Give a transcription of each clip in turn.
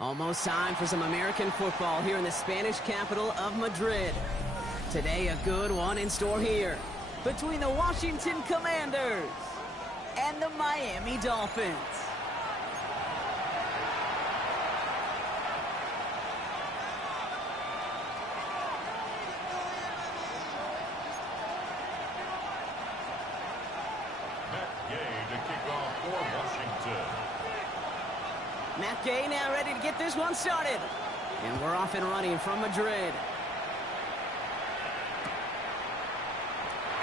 Almost time for some American football here in the Spanish capital of Madrid. Today, a good one in store here between the Washington Commanders and the Miami Dolphins. Matt Gay now ready to get this one started. And we're off and running from Madrid.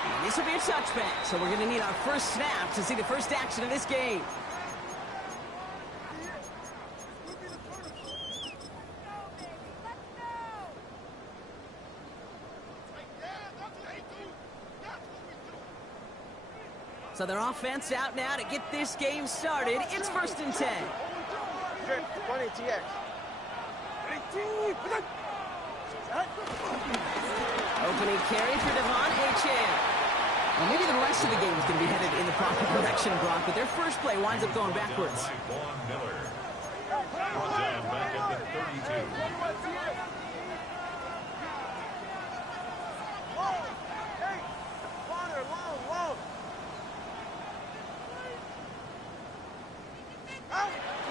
And this will be a touchback, so we're going to need our first snap to see the first action of this game. So their offense out now to get this game started. It's 1st and 10. Opening carry for Devon Achane. Well, maybe the rest of the game is going to be headed in the proper direction, Brock, but their first play winds up going backwards. Back at the 32.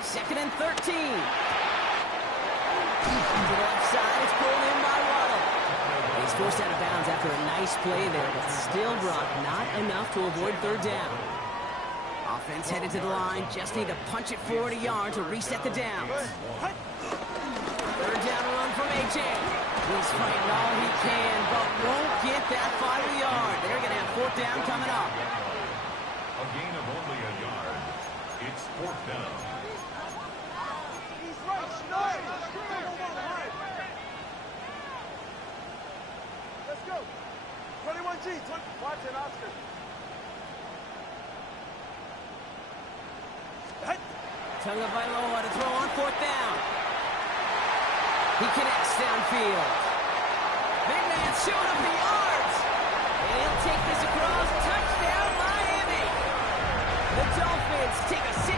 Second and 13. To the left side, it's pulled in by Waddle. He's forced out of bounds after a nice play there, but still, Brock, not enough to avoid third down. Offense headed to the line, just need to punch it forward a yard to reset the downs. Third down run from Achane. He's fighting all he can, but won't get that final yard. They're going to have 4th down coming up. A gain of only a yard. It's 4th down. Let's go. 21G, watch it, Oscar. Tagovailoa to throw on 4th down. He connects downfield. Big man showing up the yards. And he'll take this across. Touchdown, Miami. The Dolphins take a 6-0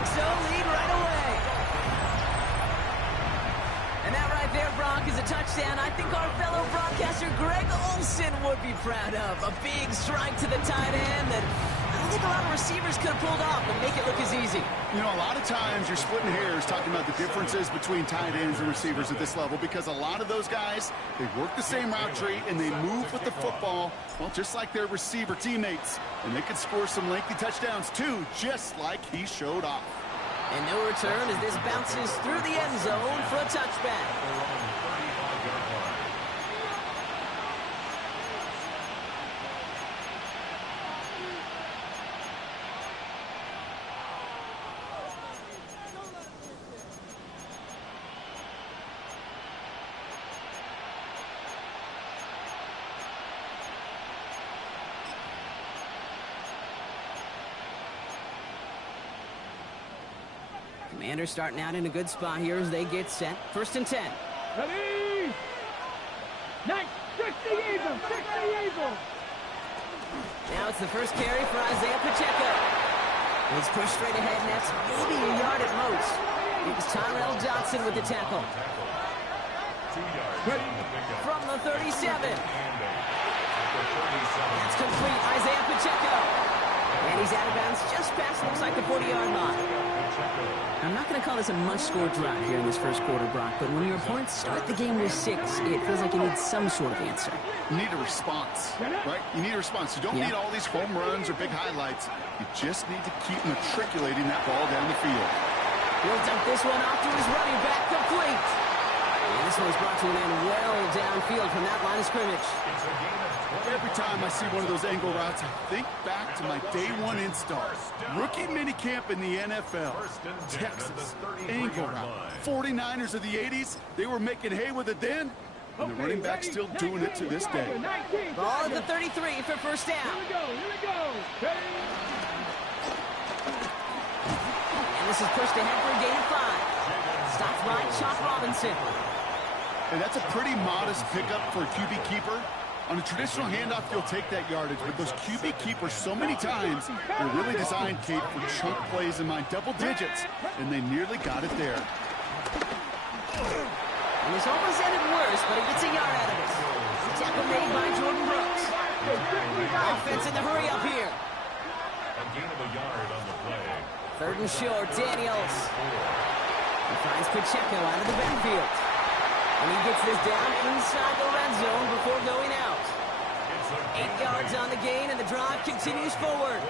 lead right away. And that right there, Brock, is a touchdown I think our fellow broadcaster Greg Olsen would be proud of. A big strike to the tight end that I don't think a lot of receivers could have pulled off and make it look as easy. You know, a lot of times you're splitting hairs talking about the differences between tight ends and receivers at this level because a lot of those guys, they work the same route tree and they move with the football, well, just like their receiver teammates. And they could score some lengthy touchdowns too, just like he showed off. And no return as this bounces through the end zone for a touchback. Commanders starting out in a good spot here as they get set. 1st and 10. Ready? Nice. 60 evil. 60 evil. Now it's the first carry for Isaiah Pacheco. He's pushed straight ahead, and that's maybe a yard at most. It was Tyrell Johnson with the tackle. 2 yards. From the 37. That's complete. Isaiah Pacheco. And he's out of bounds just past, looks like, the 40-yard line. I'm not going to call this a must-score drive here in this first quarter, Brock, but when your opponents start the game with 6, it feels like you need some sort of answer. You need a response, right? You need a response. You don't need all these home runs or big highlights. You just need to keep matriculating that ball down the field. He'll dump this one off to his running back, complete. And this one's brought to an end well downfield from that line of scrimmage. Every time I see one of those angle routes, I think back to my day 1 install. Rookie minicamp in the NFL. Texas, angle route. 49ers of the 80s, they were making hay with it then, and the running back's still doing it to this day. Ball at the 33 for 1st down. Here we go. And this is pushed ahead for a gain of 5. Stopped by Chop Robinson. And that's a pretty modest pickup for a QB keeper. On a traditional handoff, you'll take that yardage, but those QB keepers so many times, they're really designed, Kate, for chunk plays in my double digits, and they nearly got it there. And this almost ended worse, but he gets a yard out of it. Tackle made by Jordan Brooks. Offense in the hurry up here. A gain of a yard on the play. 3rd and short, Daniels. He finds Pacheco out of the backfield. And he gets this down inside the red zone before going out. 8 yards on the gain, and the drive continues forward.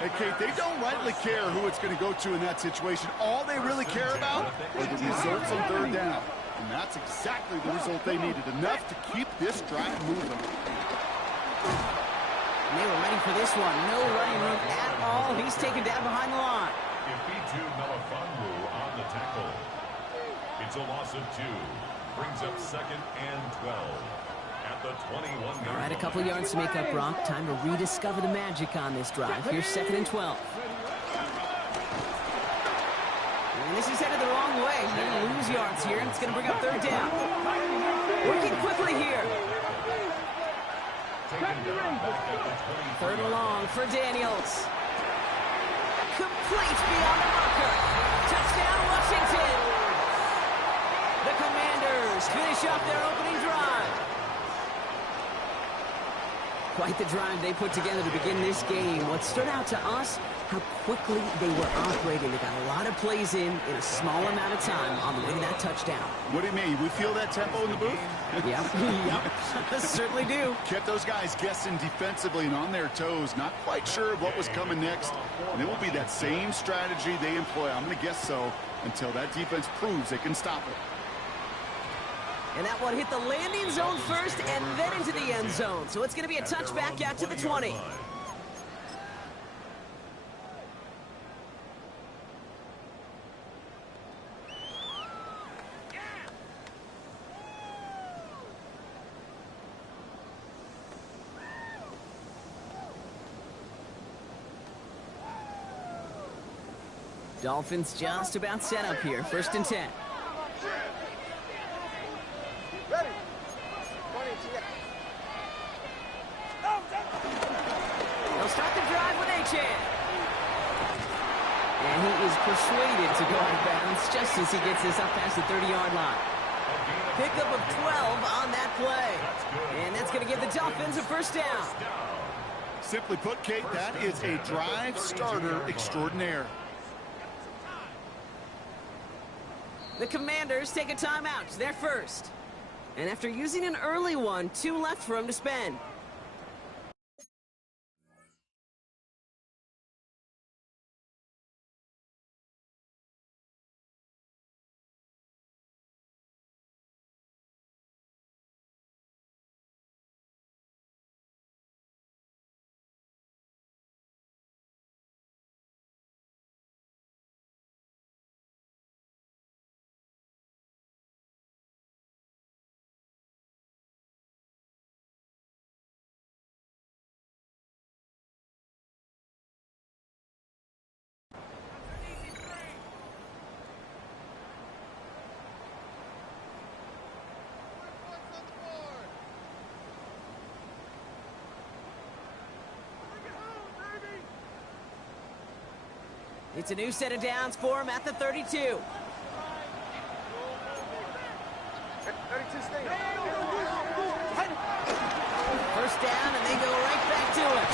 Hey, Kate, they don't rightly care who it's going to go to in that situation. All they really care about are the results on 3rd down. And that's exactly the result they needed, enough to keep this drive moving. And they were ready for this one. No running room at all. He's taken down behind the line. Ifitu Melifonwu on the tackle. It's a loss of 2. Brings up 2nd and 12. At the 21-yard All right, a couple yards to make up, Brock. Time to rediscover the magic on this drive. Here's 2nd and 12. And this is headed the wrong way. He's going to lose yards here, and it's going to bring up 3rd down. Working quickly here. 3rd and long for Daniels. Complete beyond the marker. Touchdown, Washington. The Commanders finish up their opening drive. Quite the drive they put together to begin this game. What stood out to us, how quickly they were operating. They got a lot of plays in a small amount of time on the way to that touchdown. What do you mean? We feel that tempo in the booth? Yep, certainly do. Kept those guys guessing defensively and on their toes, not quite sure of what was coming next. And it will be that same strategy they employ, I'm going to guess so, until that defense proves they can stop it. And that one hit the landing zone first and then into the end zone. So it's going to be a touchback out to the 20. Dolphins just about set up here. 1st and 10. Ready. They'll start the drive with Achane. And he is persuaded to go out of bounds just as he gets this up past the 30-yard line. Pickup of 12 on that play. And that's going to give the Dolphins a 1st down. Simply put, Kate, that is a drive starter extraordinaire. The Commanders take a timeout. They're first. And after using an early one, 2 left for him to spend. It's a new set of downs for him at the 32. 32 stay. 1st down, and they go right back to it.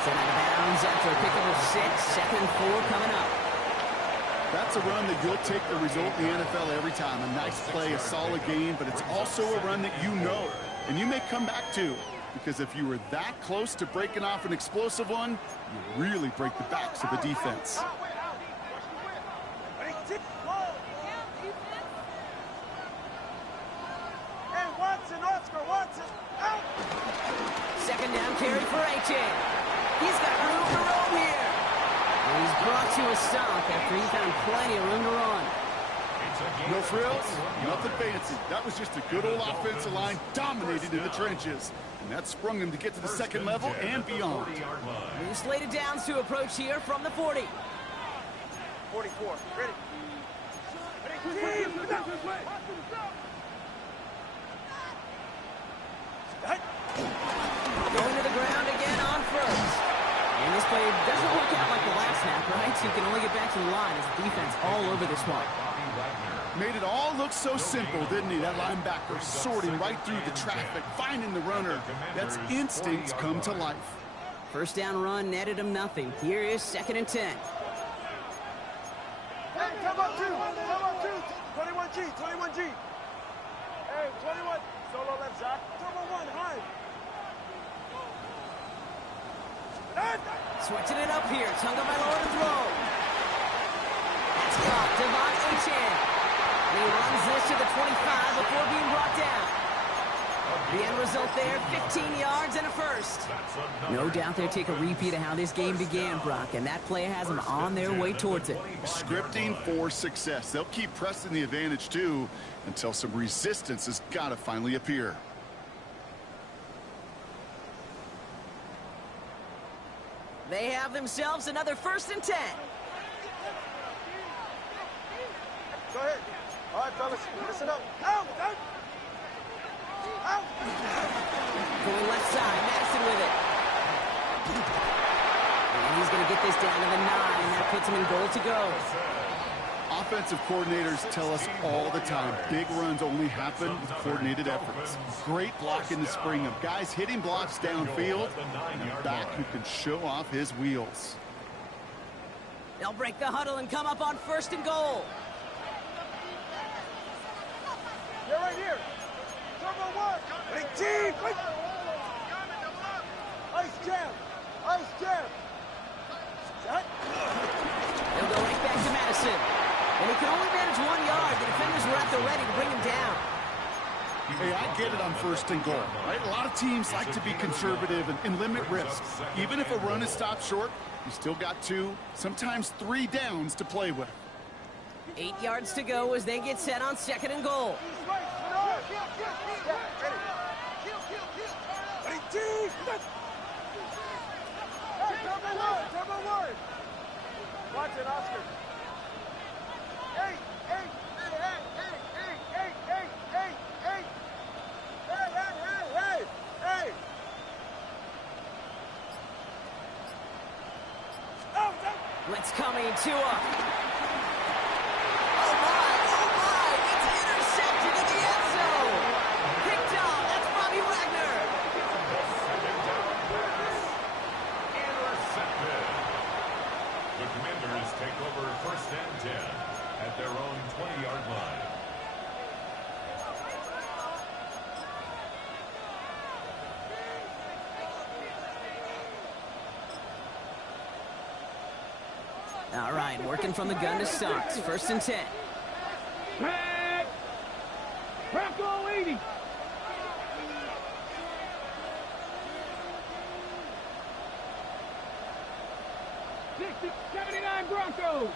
Set out of bounds after a pickup of 6. 2nd and 4 coming up. That's a run that you'll take the result in the NFL every time. A nice play, a solid game, but it's also a run that you know, and you may come back to. Because if you were that close to breaking off an explosive one, you really break the backs of the defense. Hey, Watson, Oscar, Watson, out! 2nd down carry for Achane. He's got room to roam here. And he's brought to a stop after he found plenty of room to run. No frills, nothing fancy. That was just a good old offensive line dominated in the trenches. And that sprung him to get to the 2nd level and beyond. New slated downs to approach here from the 40. 44, ready. Going to the ground again on 1st. And this play doesn't work out like the last snap, right? So you can only get back to the line as the defense all over this one. Made it all look so simple, didn't he? That linebacker sorting right through the traffic, finding the runner. That's instinct come to life. First down run netted him nothing. Here is 2nd and 10. Hey, come up 2. 21G, 21G. Hey, 21. Solo left, Zach. Turbo 1, high. Switching it up here. Tagovailoa to throw. That's caught. Devon Achane. And he runs this to the 25 before being brought down. The end result there, 15 yards and a first. No doubt they'll take a repeat of how this game began, Brock, and that play has them on their way towards it. Scripting for success. They'll keep pressing the advantage, too, until some resistance has got to finally appear. They have themselves another 1st and 10. Go ahead. All right, fellas, listen up. Out! Out! Out! Going left side, Madison with it. And he's going to get this down to the 9. That puts him in goal to go. Offensive coordinators tell us all the time, big runs only happen with coordinated efforts. Great block in the spring of guys hitting blocks downfield and a back who can show off his wheels. They'll break the huddle and come up on 1st and goal. You're right here. Turbo 1. Big team. Quick. Ice jam. Ice jam. Set. They'll go right back to Madison. And he can only manage 1 yard. The defenders were at the ready to bring him down. Hey, I get it on 1st and goal, right? A lot of teams like to be conservative and limit risks. Even if a run is stopped short, you still got 2, sometimes 3 downs to play with. 8 yards to go as they get set on 2nd and goal. Turbo 1. Watch it, Oscar. Hey. Blitz coming, Tua. Oh my, it's intercepted in the end zone. Picked off, that's Bobby Wagner. Intercepted. The Commanders take over 1st and 10 at their own 20-yard line. All right, working from the gun to start. 1st and 10. Back! Bronco 80! '79 Broncos!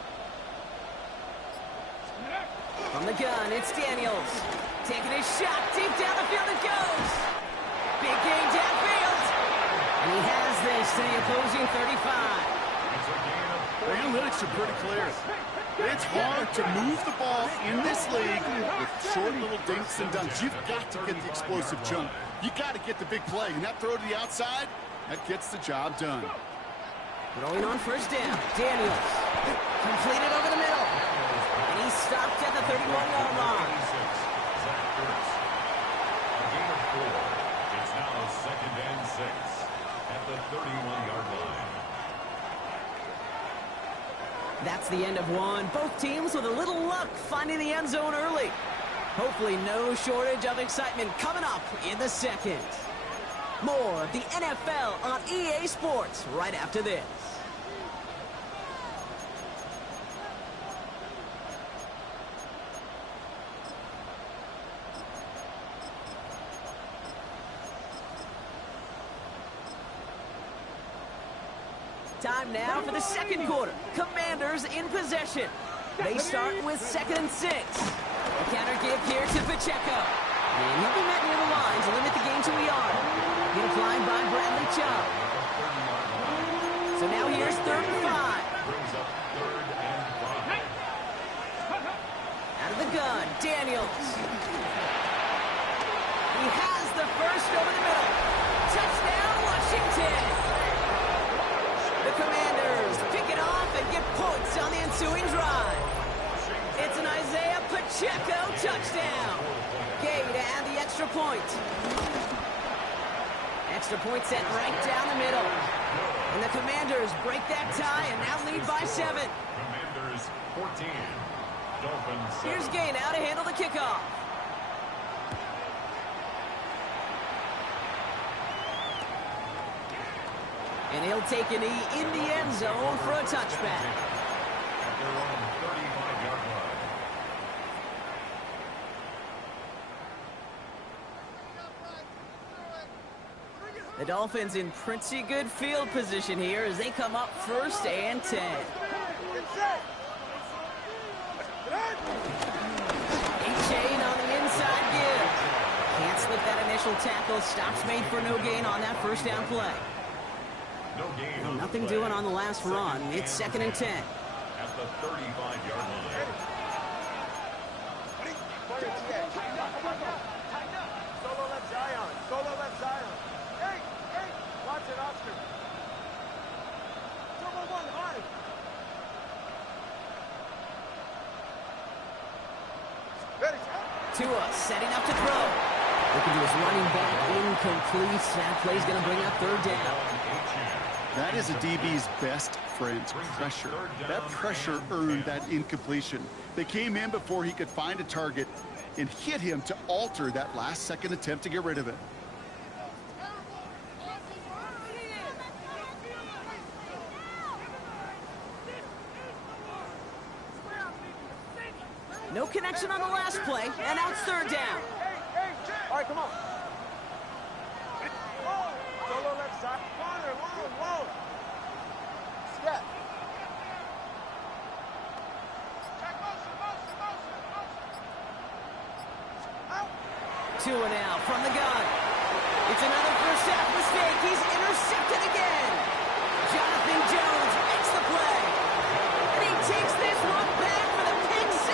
From the gun, it's Daniels. Taking his shot, deep down the field it goes. Big game downfield. And he has this to the opposing 35. The analytics are pretty clear. It's hard to move the ball in this league with short little dinks and dunks. You've got to get the explosive jump. You got to get the big play. And that throw to the outside, that gets the job done. Throwing on 1st down. Daniels. Completed over the middle. And he's stopped at the 31-yard line. A gain of 4. It's now 2nd and 6 at the 31-yard line. That's the end of one. Both teams with a little luck finding the end zone early. Hopefully no shortage of excitement coming up in the 2nd. More of the NFL on EA Sports right after this. Time now for the 2nd quarter. Commanders in possession. They start with 2nd and 6. A counter give here to Pacheco. And he'll be met near the line to limit the game to a yard. Hit applied by Bradley Chubb. So now here's 3rd and 5. Out of the gun, Daniels. He has the first over the middle. Touchdown, Washington. The Commanders pick it off and get points on the ensuing drive. It's an Isaiah Pacheco extra point. Extra point set right down the middle. And the Commanders break that tie and now lead by 7. Commanders 14. Dolphins 7. Here's Gay now to handle the kickoff. And he'll take a knee in the end zone for a touchback. At their own 35-yard line. The Dolphins in pretty good field position here as they come up 1st and 10. A-chain on the inside give. Can't slip that initial tackle. Stops made for no gain on that first down play. No gain on Nothing the play. doing on the last run. It's 2nd and 10. At the 35-yard line. Solo left Zion. Solo left Zion. Hey, hey, watch it, Oscar. Turbo 1, high. Ready. Tua setting up to throw. Looking to his running back, incomplete. That play's going to bring up 3rd down. That is a DB's best friend, pressure. That pressure earned that incompletion. They came in before he could find a target and hit him to alter that last-second attempt to get rid of it. No connection on the last play, and now it's 3rd down. Hey, all right, come on. Solo left side. Corner, long. Step. Out. Tua now from the gun. It's another first half mistake. He's intercepted again. Jonathan Jones makes the play. And he takes this one back for the pick 6.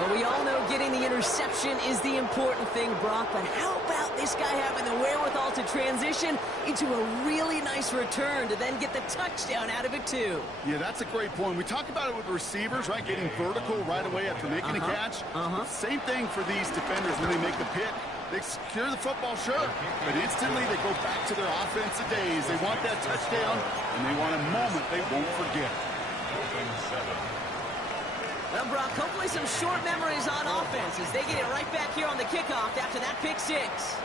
But we all know getting the interception is the important thing, Brock. But how about this guy having the wherewithal to transition into a really nice return to then get the touchdown out of it, too? Yeah, that's a great point. We talk about it with receivers, right? Getting vertical right away after making a catch. Same thing for these defenders when they make the pick. They secure the football, sure, but instantly they go back to their offensive days. They want that touchdown, and they want a moment they won't forget. Dolphins 7. Well, Brock, hopefully some short memories on offense as they get it right back here on the kickoff after that pick 6.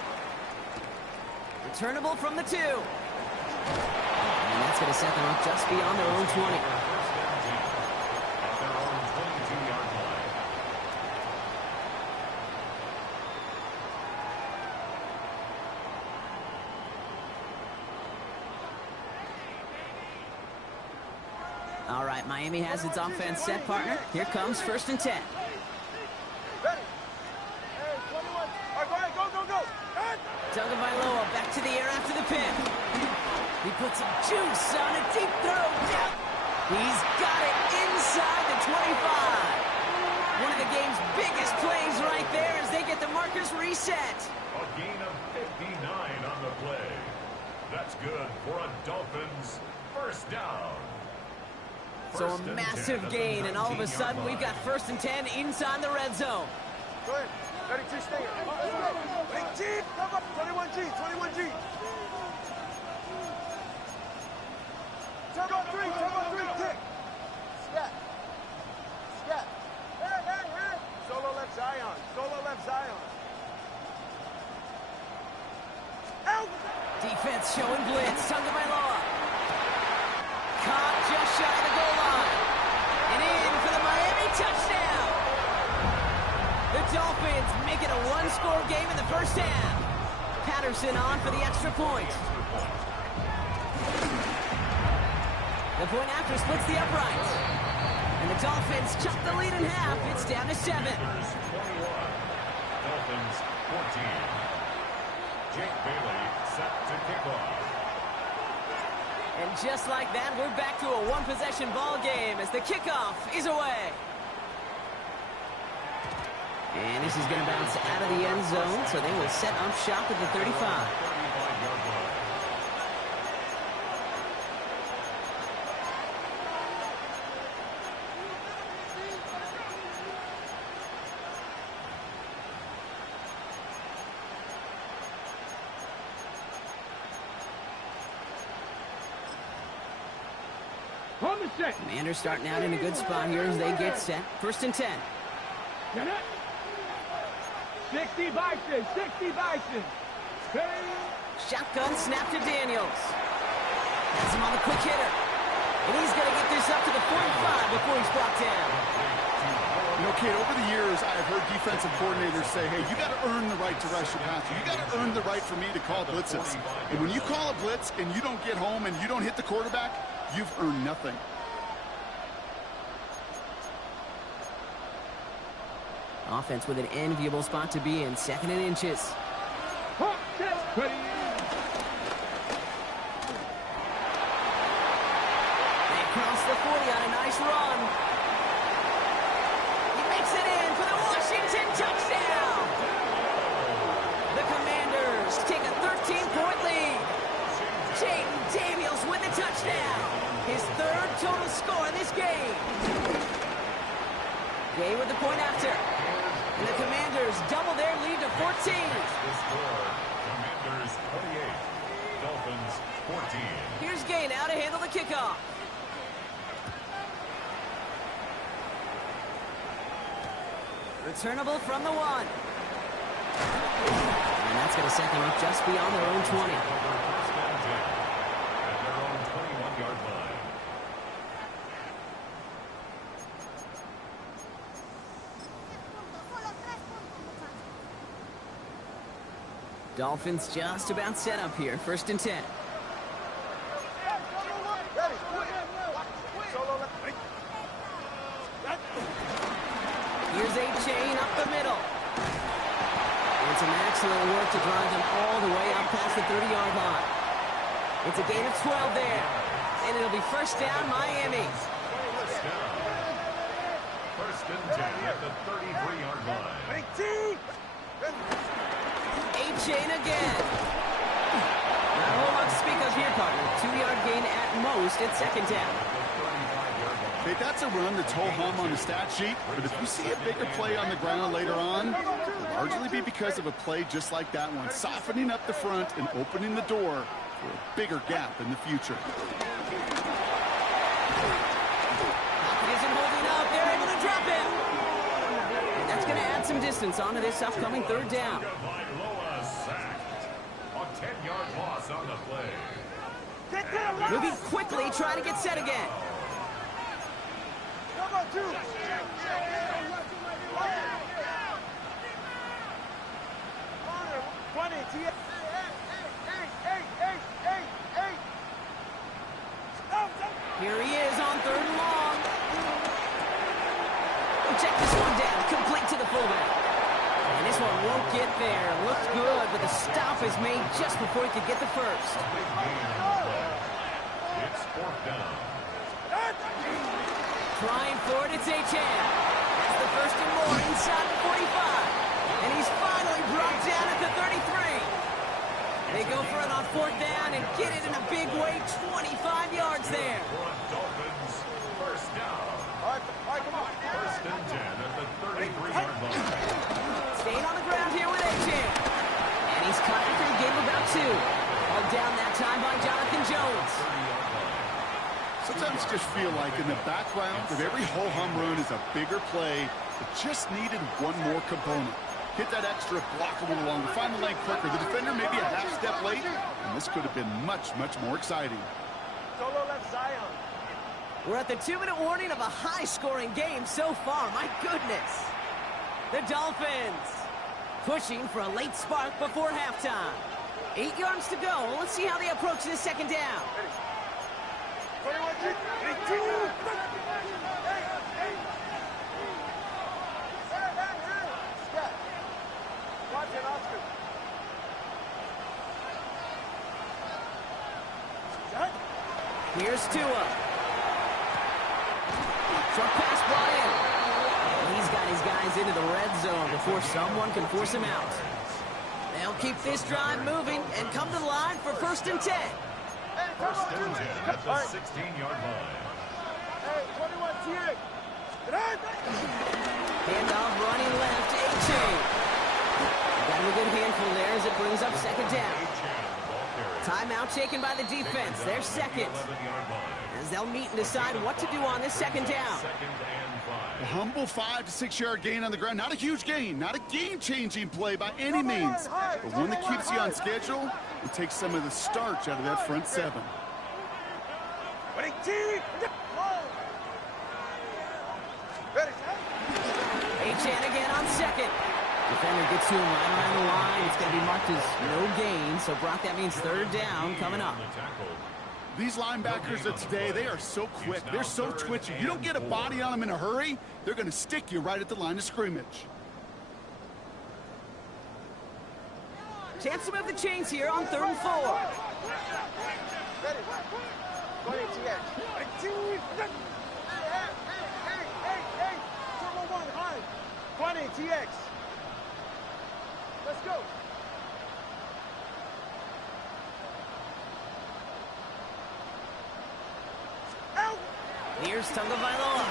Returnable from the 2. And that's going to set them up just beyond their own 20. At their own 22-yard line. All right, Miami has its offense set, partner. Here comes 1st and 10. Ready. Hey, 21. All right, go. Tagovailoa back to the air after the pin. He puts some juice on a deep throw. Down. He's got it inside the 25. One of the game's biggest plays right there as they get the markers reset. A gain of 59 on the play. That's good for a Dolphins first down. So a massive gain, and all of a sudden we've got 1st and 10 inside the red zone. Go ahead. Ready, G, stay here. Big G, come up. 21G. Turbo 3, kick. Step. Hey. Solo left Zion. Out. Defense showing blitz. Tagovailoa. Caught just shy of the goal line. And in for the Miami touchdown. The Dolphins make it a one-score game in the first half. Patterson on for the extra point. The point after splits the uprights. And the Dolphins chuck the lead in half. It's down to 7. 21. Dolphins 14. Jake Bailey set to kick off. And just like that, we're back to a one-possession ball game as the kickoff is away. And this is going to bounce out of the end zone, so they will set up shop at the 35. 35-yard line. On the set. Commanders starting out in a good spot here as they get set. 1st and 10. Get it. 60 Bison. 60 Bison. Ready. Shotgun snap to Daniels. Has him on the quick hitter. And he's going to get this up to the 45 before he's brought down. You know, Kate, over the years, I have heard defensive coordinators say, hey, you got to earn the right to rush your passer. You got to earn the right for me to call blitzes. And when you call a blitz and you don't get home and you don't hit the quarterback, you've earned nothing. Offense with an enviable spot to be in. 2nd and inches. Hot set. Ready. They cross the 40 on a nice run. He makes it in for the Washington touchdown. The Commanders take a 13-point lead. Jaden Daniels with the touchdown. His 3rd total score in this game. Gay with the point after. And the Commanders double their lead to 14. The score, Commanders 28, Dolphins 14. Here's Gay now to handle the kickoff. Returnable from the 1. And that's going to set them up just beyond their own 20. First and 10 at their own 21-yard line. Dolphins just about set up here. 1st and 10. Here's a chain up the middle. And some excellent work to drive them all the way up past the 30-yard line. It's a gain of 12 there. And it'll be 1st down, Miami. First down. 1st and 10 at the 33-yard line. 18! A-chain again. Not a whole lot to speak of here, partner. 2-yard gain at most at 2nd down. Hey, that's a run that's ho-hum on the stat sheet, but if you see a bigger play on the ground later on, it'll largely be because of a play just like that one, softening up the front and opening the door for a bigger gap in the future. He isn't holding up. They're able to drop him. And that's going to add some distance onto this upcoming 3rd down. Sacked. A 10-yard loss on the play. Moving quickly, trying to get set again. 2. 20, Here he is on 3rd and long. We'll check this one down, complete to the fullback. And this one won't get there. Looked good, but the stop is made just before he could get the first. It's 4th down. Trying for it, it's H.M. That's the 1st and more inside the 45. And he's finally brought down at the 33. They go for it on 4th down and get it in a big way, 25 yards there. Dolphins, 1st down. All right, come on. 1st and 10 at the 33-yard line. Staying on the ground here with H.M. And he's cut after a game about 2. All down that time by Jonathan Jones. Sometimes just feel like in the background of every ho-hum run is a bigger play that just needed one more component. Hit that extra block a little longer, find the lane quicker. The defender maybe a half step late, and this could have been much, much more exciting. Solo left Zion. We're at the 2-minute warning of a high-scoring game so far. My goodness. The Dolphins pushing for a late spark before halftime. 8 yards to go. Let's see how they approach this 2nd down. 21, 22. Watch it, Oscar. Here's Tua. Short pass brought in. He's got his guys into the red zone before someone can force him out. They'll keep this drive moving and come to the line for 1st and 10. First and 10 at the 16-yard line. Hey, 21, T.A. Handoff running left, A-Chain. Got him a good handful there as it brings up 2nd down. Timeout taken by the defense. Their second. As they'll meet and decide what to do on this second down. A humble 5 to 6 yard gain on the ground. Not a huge gain, not a game-changing play by any means, but one that keeps you on schedule and takes some of the starch out of that front seven. H.N. again on second. Defender gets to him right around the line. It's going to be marked as no gain. So, Brock, that means third down coming up. These linebackers of today, they are so quick. They're so twitchy. You don't get a body on them in a hurry, they're going to stick you right at the line of scrimmage. Chance to move the chains here on 3rd and 4. TX. Let's go. Out. Here's Tagovailoa.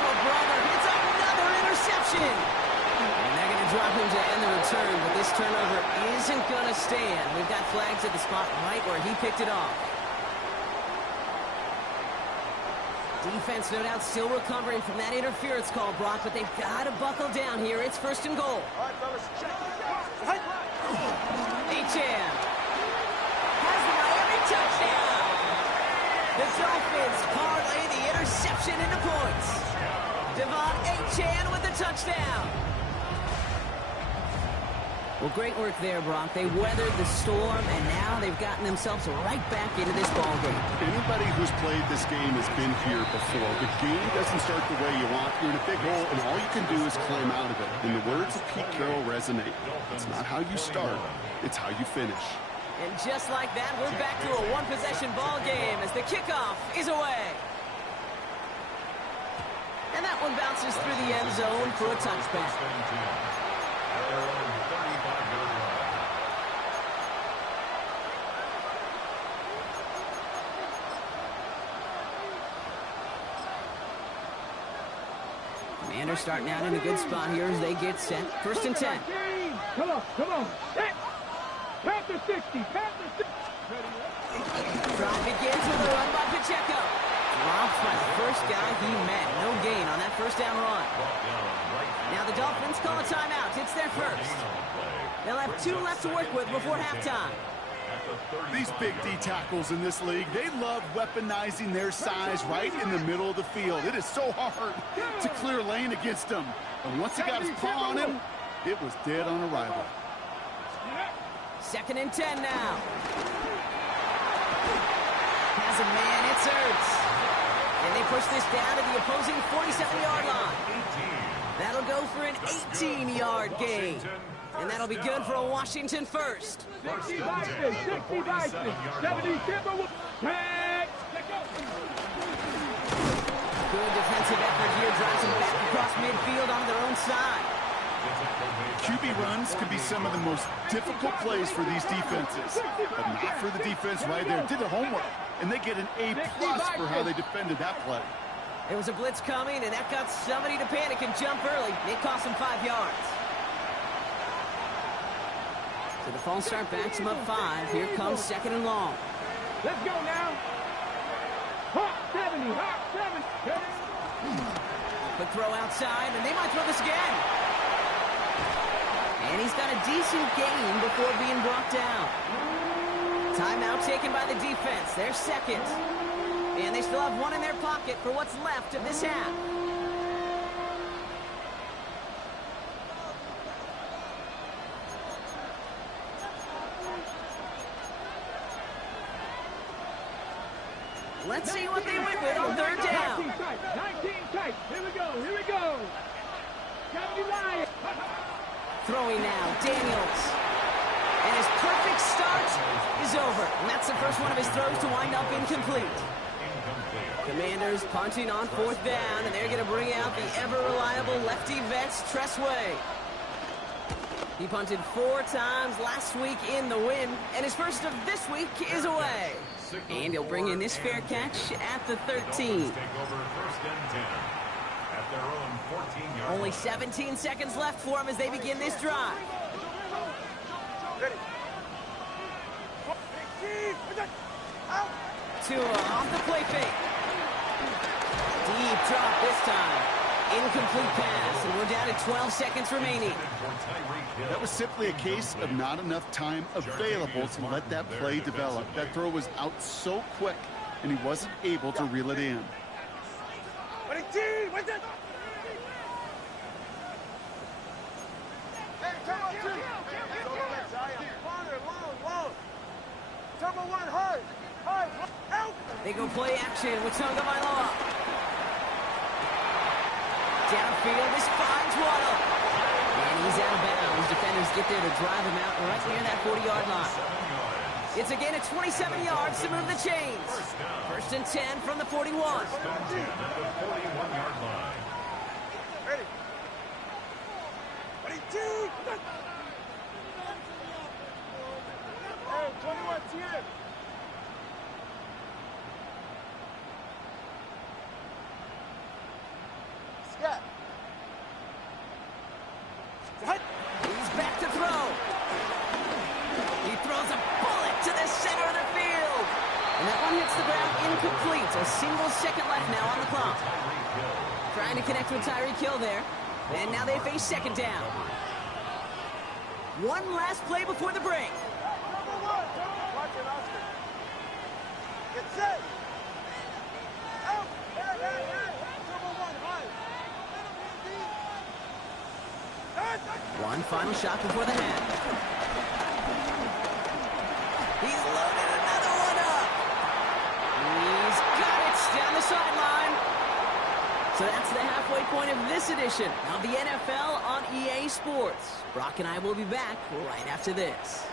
Oh, brother, it's another interception. And they're going to drop him to end the return, but this turnover isn't going to stand. We've got flags at the spot right where he picked it off. Defense, no doubt, still recovering from that interference call, Brock, but they've got to buckle down here. It's 1st and goal. All right, fellas, check. H.M. has the Miami touchdown. The Dolphins parlay the interception into points. Devon H.M. with the touchdown. Well, great work there, Brock. They weathered the storm, and now they've gotten themselves right back into this ballgame. Anybody who's played this game has been here before. The game doesn't start the way you want. You're in a big hole, and all you can do is climb out of it. And the words of Pete Carroll resonate. It's not how you start, it's how you finish. And just like that, we're back to a one-possession ball game as the kickoff is away. And that one bounces through the end zone for a touchback. Commanders starting out in a good spot here as they get set. 1st and 10. Come on, come on. Panther 60, Panther 60. Drive begins with a run by Pacheco. Dropped by the first guy he met. No gain on that 1st down run. Now the Dolphins call a timeout. It's their first. They'll have 2 left to work with before halftime. These big D tackles in this league, they love weaponizing their size right in the middle of the field. It is so hard to clear lane against them. And once he got his paw on him, it was dead on arrival. 2nd and 10 now. Has a man, it's Ertz. And they push this down to the opposing 47-yard line. That'll go for an 18-yard gain. And that'll be good for a Washington first. 60 Bison, 60 Bison, 70 Timberwolves. Good defensive effort here, drives them back across midfield on their own side. QB runs can be some of the most difficult plays for these defenses, but not for the defense right there. Did their homework, and they get an A+ for how they defended that play. There was a blitz coming, and that got somebody to panic and jump early. It cost them 5 yards. So the false start backs him up 5. Here comes 2nd and long. Let's go now. Hawk 70, Hawk 70. Quick throw outside, and they might throw this again. And he's got a decent gain before being brought down. Timeout taken by the defense. Their second. And they still have 1 in their pocket for what's left of this half. Let's see what they win with on 3rd down. 19 tight. Here we go. Here we go. Gotta be lying. Throwing now, Daniels. And his perfect start is over. And that's the first one of his throws to wind up incomplete. Commanders punting on 4th down, and they're going to bring out the ever-reliable lefty vets, Tressway. He punted 4 times last week in the win, and his first of this week is away. And he'll bring in this fair catch at the 13. Only 17 seconds left for him as they begin this drive. Ready. Tua off the play fake. Deep drop this time. Incomplete pass, and we're down to 12 seconds remaining. That was simply a case of not enough time available to let that play develop. That throw was out so quick, and he wasn't able to reel it in. They go play action with Tagovailoa. Downfield, this finds Waddle. And he's out of bounds. Defenders get there to drive him out right near that 40-yard line. It's a gain of 27 yards to move the chains. First and 10 from the 41. First and 10 at the 41-yard line. Ready. Ready, two. Hey, 21, TM. Scott. He's back to throw. He throws a bullet to the center of the field. And that one hits the ground incomplete. A single second left now on the clock. Trying to connect with Tyreek Hill there. And now they face second down. One last play before the break. Watch it, Oscar. Get set. Out. Hey. Number one, high. One final shot before the half. He's loaded another one up. He's got it down the sideline. So that's the halfway point of this edition of the NFL on EA Sports. Brock and I will be back right after this.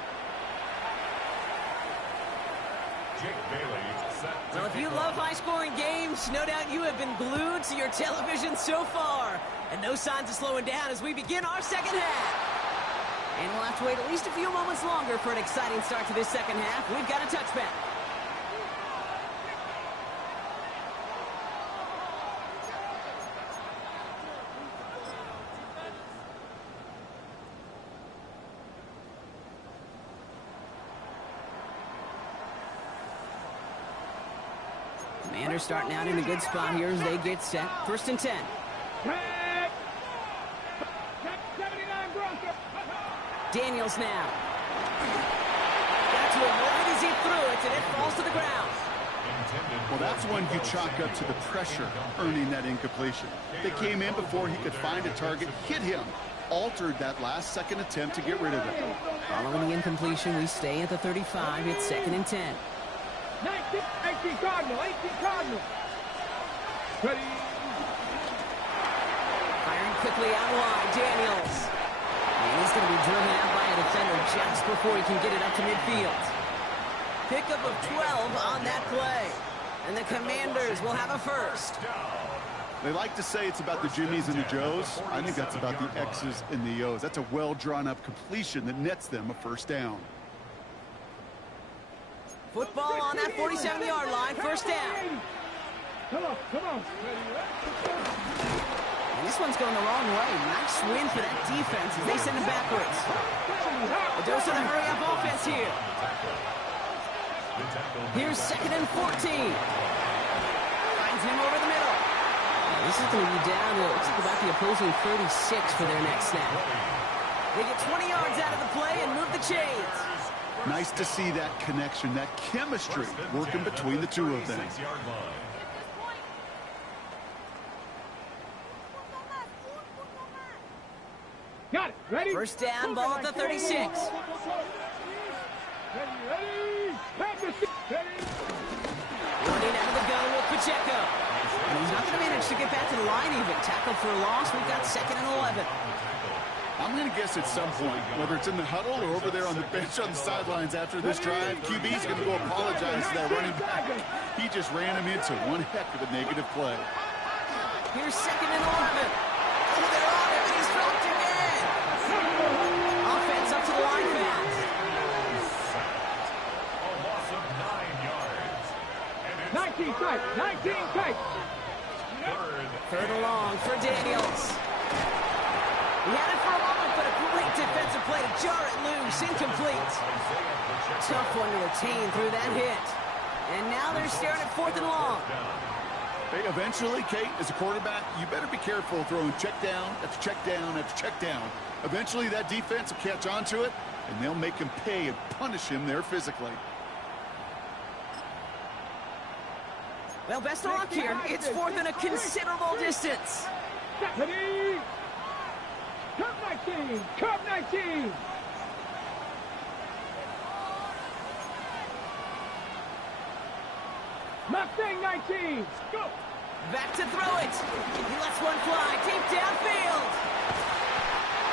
Jake Bailey set to Well, if you kick love off. high-scoring games, no doubt you have been glued to your television so far. And no signs of slowing down as we begin our second half. And we'll have to wait at least a few moments longer for an exciting start to this second half. We've got a touchback. Commanders starting out in a good spot here as they get set. First and 10. Tag! Tag 79 Bronco. Daniels now. Got to avoid as he threw it, and it falls to the ground. Well, that's when you chalk up to the pressure earning that incompletion. They came in before he could find a target, hit him, altered that last-second attempt to get rid of it. Following the incompletion, we stay at the 35. It's second and 10. 18 Cardinal, 18 Cardinal. Ready. Firing quickly out wide, Daniels. And he's going to be driven out by a defender just before he can get it up to midfield. Pickup of 12 on that play. And the Commanders will have a first. They like to say it's about the Jimmies and the Joes. I think that's about the X's and the O's. That's a well-drawn-up completion that nets them a first down. Football on that 47-yard line, first down. Come on. And this one's going the wrong way. Nice win for that defense as they send it backwards. A dose of the hurry-up offense here. Here's second and 14. Finds him over the middle. Now, this is going to be down to, looks like about the opposing 36 for their next snap. They get 20 yards out of the play and move the chains. Nice to see that connection, that chemistry working between the two of them. Got it. Ready? First down, ball at the 36. Ready. Practice. Ready. Running out of the gun with Pacheco. And he's not going to manage to get back to the line even. Tackle for a loss. We've got second and 11. I'm going to guess at some point, whether it's in the huddle or over there on the bench on the sidelines after this drive, QB's going to go apologize to that running back. He just ran him into one heck of a negative play. Here's second and 11. Oh, they're on him, and he's dropped again. Offense up to the line fast. A loss of 9 yards. And it's 19 tight. 19 tight. Third and long for Daniels. He had it for a moment, but a great defensive play to jar it loose, incomplete. Tough one to retain through that hit. And now they're staring at 4th and long. Hey, eventually, Kate, as a quarterback, you better be careful throwing check down after check down after check down. Eventually, that defense will catch on to it, and they'll make him pay and punish him there physically. Well, best of luck here. It's 4th and a considerable distance. Ready? Curve 19! Curve 19! Mustang 19! Go! Back to throw it. He lets one fly deep downfield.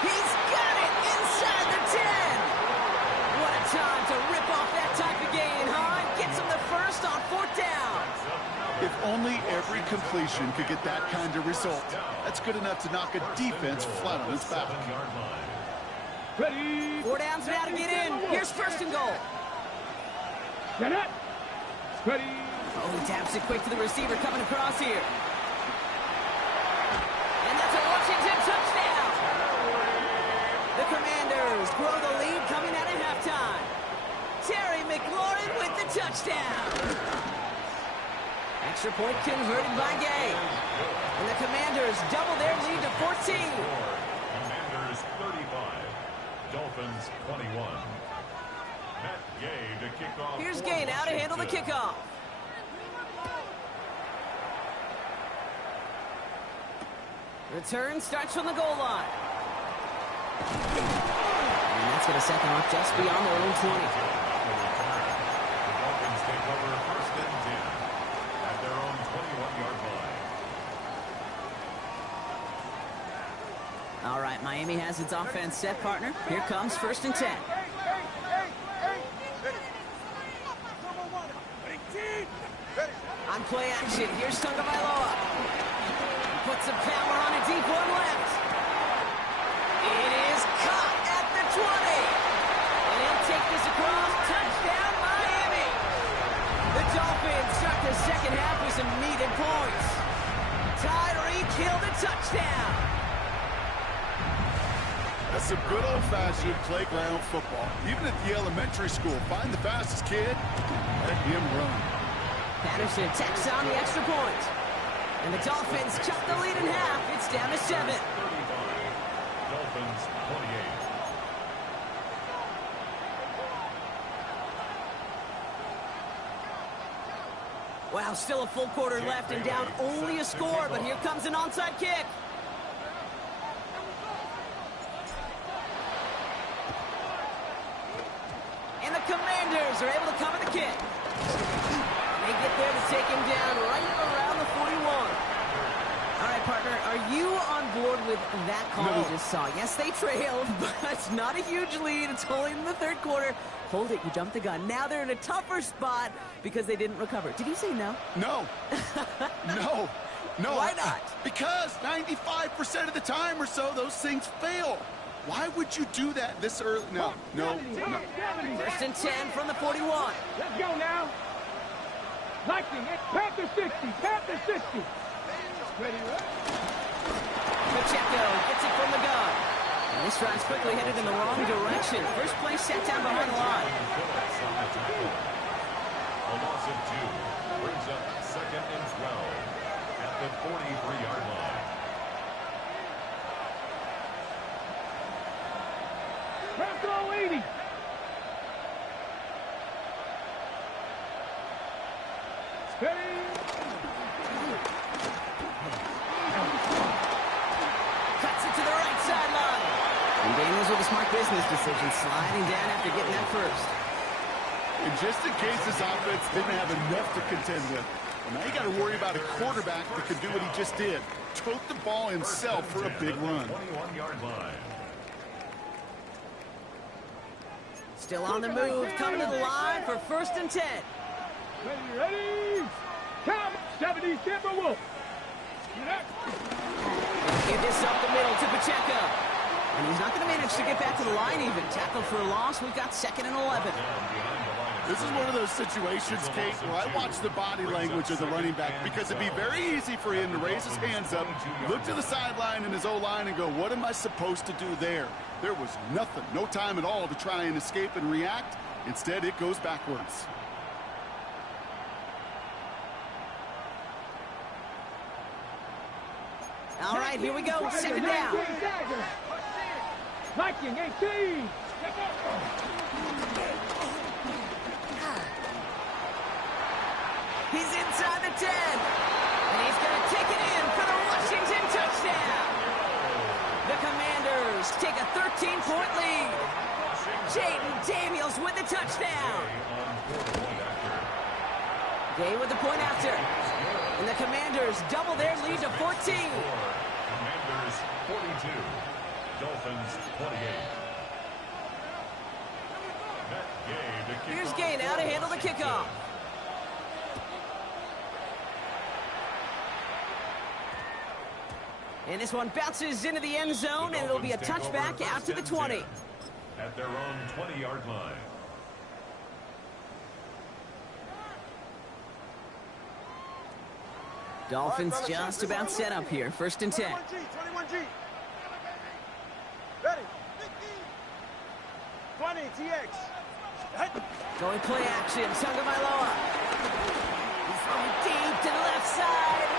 He's got it inside the 10. What a time to rip off that type of gain, huh? Gets him the first on 4th down. If only every completion could get that kind of result. That's good enough to knock a defense flat on its back. Ready? 4 downs now to get in. Here's 1st and goal. Get it! Ready? Oh, he taps it quick to the receiver coming across here. And that's a Washington touchdown. The Commanders grow the lead coming out of halftime. Terry McLaurin with the touchdown. Extra point converted by Gay. And the Commanders double their lead to 14. Commanders 35, Dolphins 21. Matt Gay to kick off. Here's Gay now to handle the kickoff. Return starts from the goal line. And that's going to set them up just beyond their own 20. The Dolphins take over 1st and 10 at their own 21-yard line. All right, Miami has its offense set, partner. Here comes 1st and 10. On play action, here's Tagovailoa. Puts some power on a deep one left. It is caught at the 20. And he'll take this across. Touchdown, Miami. The Dolphins start the second half with some needed points. Tyreek Hill the touchdown. That's some good old-fashioned playground football. Even at the elementary school, find the fastest kid, let him run. Patterson tacks on the extra point. And the Dolphins cut the lead in half. It's down to 7. 35, Dolphins 28. Wow, still a full quarter left and down only a score, but here comes an onside kick. And the Commanders are able to cover the kick. They get there to take him down right around the 41. All right, partner, are you on board with that call we just saw? Yes, they trailed, but it's not a huge lead. It's only in the 3rd quarter. Hold it, you jumped the gun. Now they're in a tougher spot because they didn't recover. Did you say no? No. No. No. Why not? Because 95% of the time or so, those things fail. Why would you do that this early? No. 1st and 10 from the 41. Let's go now. Lightning, Panther 60, Panther 60. Ready, Pacheco gets it from the gun. And this drive's quickly headed in the wrong direction. First play set down behind the line. A loss of 2 brings up 2nd and 12 at the 43-yard line. Panther 80. Ready. Cuts it to the right sideline. And Daniels with a smart business decision, sliding down after getting that first. And just in case this offense didn't have enough to contend with, well, now you got to worry about a quarterback that can do what he just did. Tote the ball himself for a big run. 21-yard line. Still on the move, coming to the line for 1st and 10. Ready? Count 70 Timberwolves. Give this up the middle to Pacheco. And he's not going to manage to get back to the line even. Tackle for a loss. We've got 2nd and 11. Down behind the line of This is one of those situations, Kate, where I watch the body language of the running back because it'd be very easy for him to raise his hands up, look to the sideline in his O-line and go, what am I supposed to do there? There was nothing, no time at all to try and escape and react. Instead, it goes backwards. All right, here we go. Second down. Viking 18. He's inside the 10. And he's going to take it in for the Washington touchdown. The Commanders take a 13-point lead. Jaden Daniels with the touchdown. Gay with the point after. And the Commanders double their lead to 14. Commanders 42. Dolphins 28. Here's Gay now to handle the kickoff. And this one bounces into the end zone, and it'll be a touchback out to the 20. At their own 20-yard line. Dolphins just about set up here. First and 10. 21G. Ready. 20, TX. Going play action. Tagovailoa. He's going deep to the left side.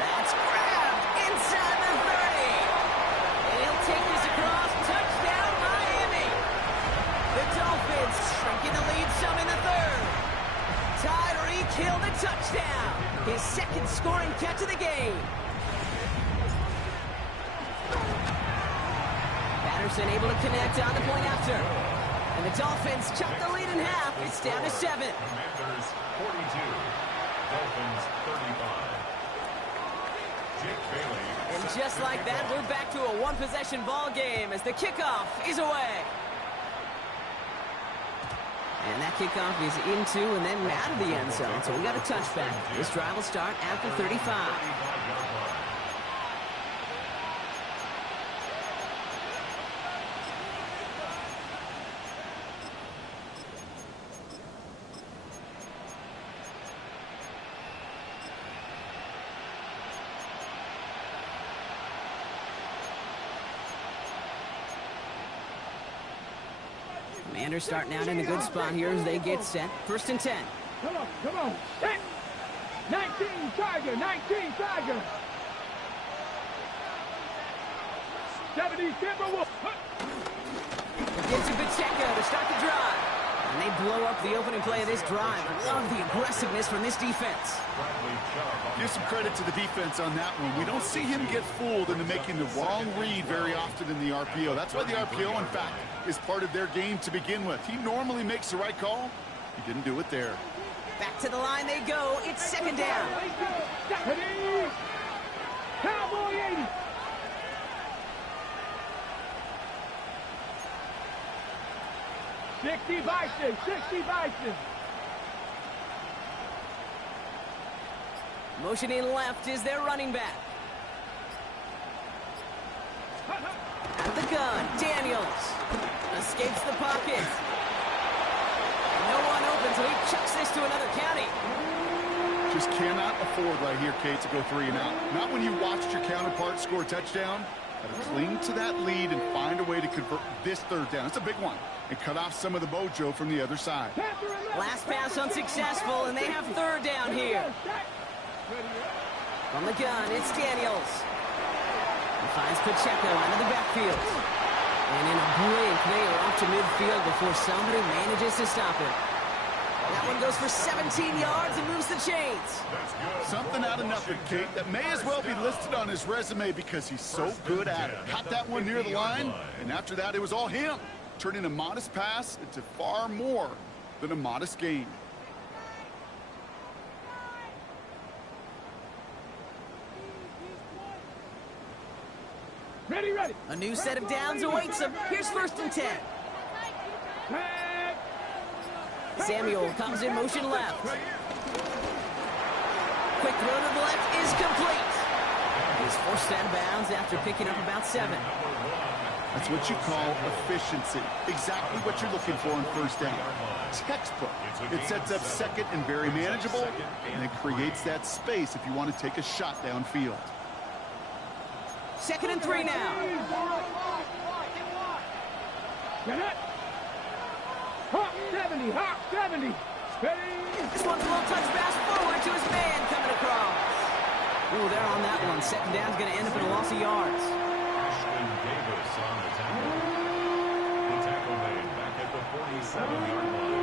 That's grabbed inside the 30. And he'll take this across. Touchdown, Miami. The Dolphins shrinking the lead some in the third. Tyreek Hill the touchdown. His second scoring catch of the game. Patterson able to connect on the point after. And the Dolphins chop the lead in half. It's down to 7. Commanders 42. Dolphins 35. Jake Bailey. And just like that, we're back to a one-possession ball game as the kickoff is away. And that kickoff is into and then out of the end zone. So we got a touchback. This drive will start after 35. Commanders starting out in a good spot here as they get set. First and 10. Come on. Set. 19 Tiger. 70 Timberwolves. Gives to Pacheco to start the drive. And they blow up the opening play of this drive. Love the aggressiveness from this defense. Give some credit to the defense on that one. We don't see him get fooled into making the wrong read very often in the RPO. That's why the RPO, in fact, is part of their game to begin with. He normally makes the right call. He didn't do it there. Back to the line they go. It's second down. Cowboy 80. Sixty Bison. Motioning left is their running back. At the gun, Daniels escapes the pocket. No one open, so he chucks this to another county. Just cannot afford right here, Kate, to go 3 and out. Not when you watched your counterpart score a touchdown. Got to cling to that lead and find a way to convert this third down. It's a big one. And cut off some of the mojo from the other side. Last pass unsuccessful, and they have third down here. From the gun, it's Daniels. He finds Pacheco into the backfield. And in a blink, they are off to midfield before somebody manages to stop it. That one goes for 17 yards and moves the chains. Something out of nothing, Kate, that may as well be listed on his resume because he's so good at it. Caught that one near the line, and after that, it was all him. Turning a modest pass into far more than a modest gain. Ready. A new set of downs awaits him. Here's first and 10. Samuel comes in motion left. Quick throw to the left is complete. He's forced out of bounds after picking up about 7. That's what you call efficiency. Exactly what you're looking for on first down. Textbook. It sets up second and very manageable, and it creates that space if you want to take a shot downfield. 2nd and 3 now. Get it. Hawk 70, Hawk 70. Steady. This one's a little touch pass forward to his man coming across. Ooh, they're on that one. 2nd down's going to end up in a loss of yards. Davis on the tackle. The tackle made back at the 47-yard line.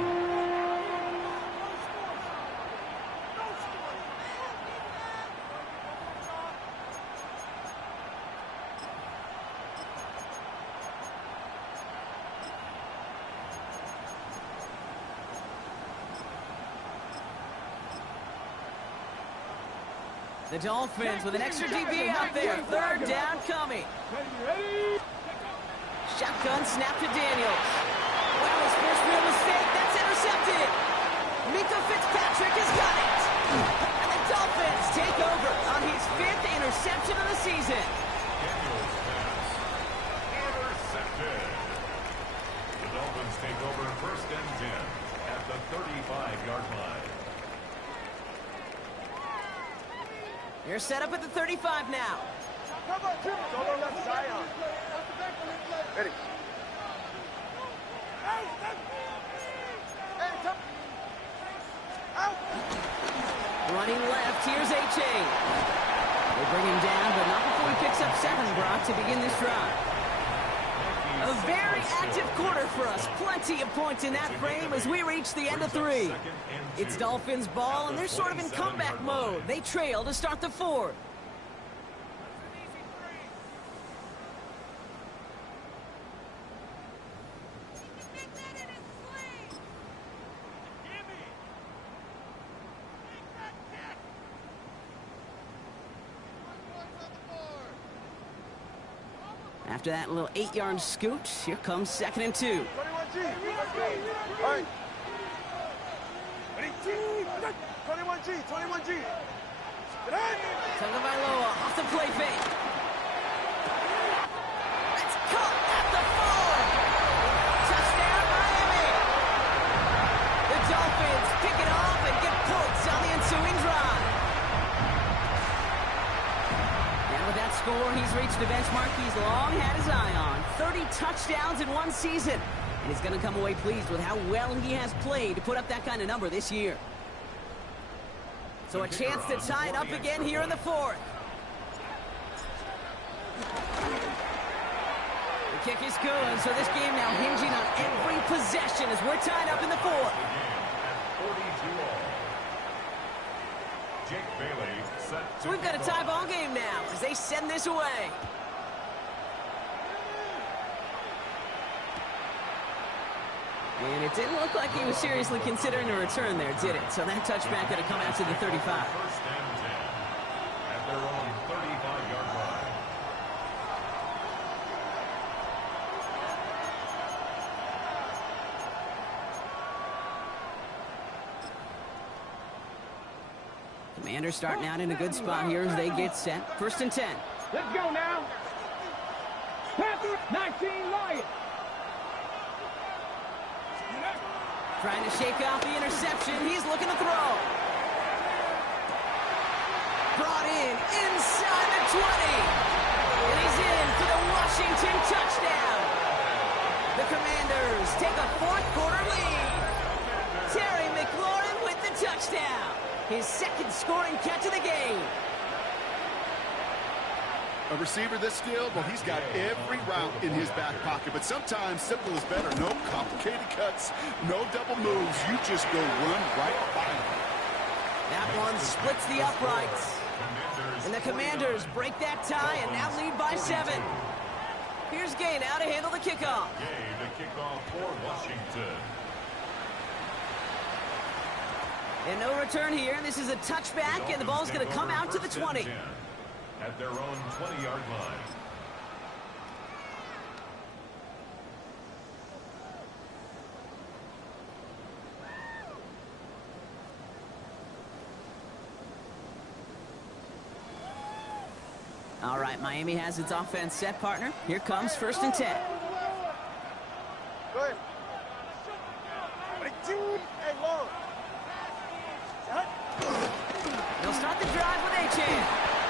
The Dolphins with an extra DB out there. 3rd down coming. Shotgun snap to Daniels. Well, his first real mistake. That's intercepted. Mika Fitzpatrick has got it. And the Dolphins take over on his 5th interception of the season. Daniels pass. Intercepted. The Dolphins take over 1st and 10 at the 35-yard line. You're set up at the 35 now. Cover two. Solo left, Zion. Ready. Out. Running left, here's H.A. They bring him down, but not before he picks up 7, Brock, to begin this drive. A very active quarter for us. Plenty of points in that frame as we reach the end of 3. It's Dolphins ball, and they're sort of in comeback mode. They trail to start the 4th. After that little 8-yard scoot, here comes 2nd and 2. 21G. All right. Ready? 21G. 21G. Tagovailoa off the play fake. It's caught at the 4. Touchdown, Miami. The Dolphins pick it off and get points on the ensuing drive. And with that score, he's reached a benchmark he's long had his eye on. 30 touchdowns in one season. And he's going to come away pleased with how well he has played to put up that kind of number this year. So a chance to tie it up again here in the 4th. The kick is good, so this game now hinging on every possession as we're tied up in the 4th. Jake Bailey set to So we've got a tie ball game now as they send this away. And it didn't look like he was seriously considering a return there, did it? So that touchback going to come out to the 35. 1st and 10 at their own 35-yard line. Commanders starting out in a good spot here as they get set. 1st and 10. Let's go now. Panther 19 Lions. Trying to shake off the interception. He's looking to throw. Brought in inside the 20. And he's in for the Washington touchdown. The Commanders take a 4th quarter lead. Terry McLaurin with the touchdown. His 2nd scoring catch of the game. A receiver this skilled, well, he's got every route in his back pocket. But sometimes simple is better. No complicated cuts, no double moves. You just go run right by him. That one splits the uprights. And the Commanders break that tie and now lead by 7. Here's Gay now to handle the kickoff. Gay to kick off for Washington. And no return here. This is a touchback, and the ball's going to come out to the 20. At their own 20-yard line. All right, right, Miami has its offense set, partner. Here comes 1st and 10. Go ahead. Hey, long. They'll start the drive with A-Chan.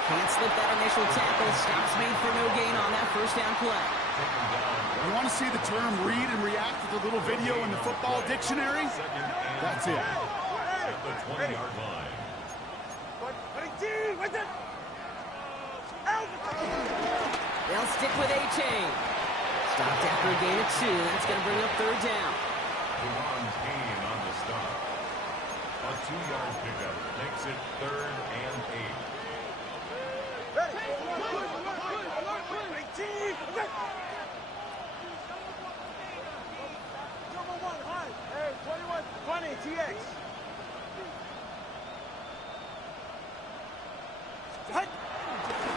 Can't slip that initial tackle. Stops made for no gain on that 1st down play. You want to see the term read and react with a little video in the football dictionary? That's it. At the 20-yard line. They'll stick with A-Chain. Stopped after a gain of 2. That's going to bring up 3rd down. Deron Payne on the stop. A 2-yard pickup makes it 3rd and 8. Ready. Number 1, high. Hey, 21, 20, TX.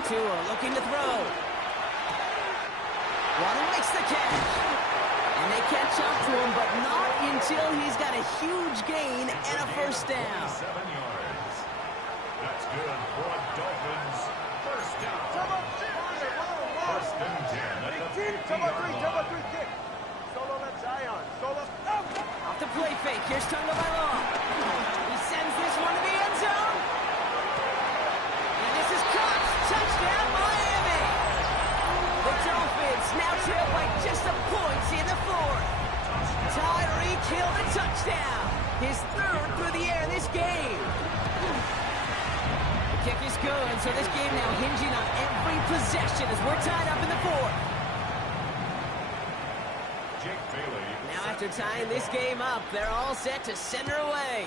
Tua looking to throw. Waddle makes the catch. And they catch up to him, but not until he's got a huge gain and a 1st down. 7 yards. That's good for a Dolphins 1st down. 1st and 10 at the 50-yard line. Kick. Solo left Zion. Solo. Off the play fake. Here's Tunga Bailoa. He sends this one to the end zone. And this is caught. Touchdown, Miami. The Dolphins now trail by just a point in the 4th. Tyreek Hill the touchdown. His 3rd through the air this game. The kick is good, so this game now hinging on every possession as we're tied up in the 4th. Jake Bailey. Now after tying this game up, they're all set to send her away.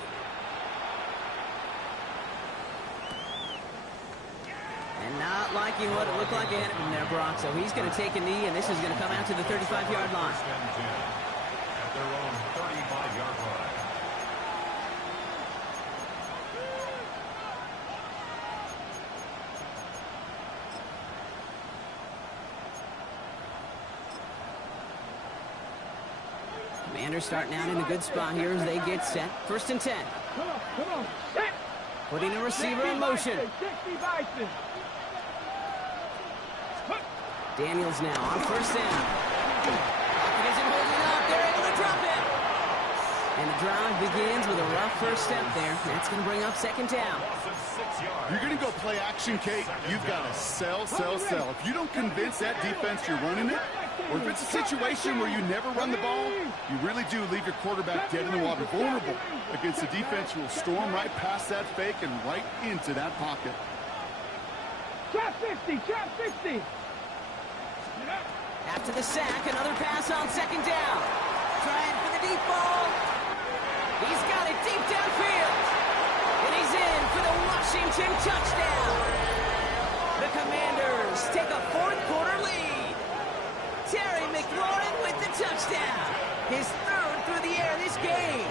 And not liking what it looked like ahead of him there, Brock. So he's going to take a knee, and this is going to come out to the 35-yard line. 1st and 10 at their own 35-yard line. Commanders starting out in a good spot here as they get set. 1st and 10. Come on, set. Putting a receiver in motion. 60 Bison. Daniels now on 1st down. Pocket isn't holding up. They're able to drop it. And the drive begins with a rough 1st step there. That's going to bring up 2nd down. Loss of 6 yards. You're going to go play action, Kate. You've got to sell, sell, sell. If you don't convince that defense you're running it, or if it's a situation where you never run the ball, you really do leave your quarterback dead in the water, vulnerable against a defense who will storm right past that fake and right into that pocket. Trap 50, trap 50. After the sack, another pass on 2nd down. Trying for the deep ball. He's got it deep downfield. And he's in for the Washington touchdown. The Commanders take a 4th quarter lead. Terry McLaurin with the touchdown. His 3rd through the air this game.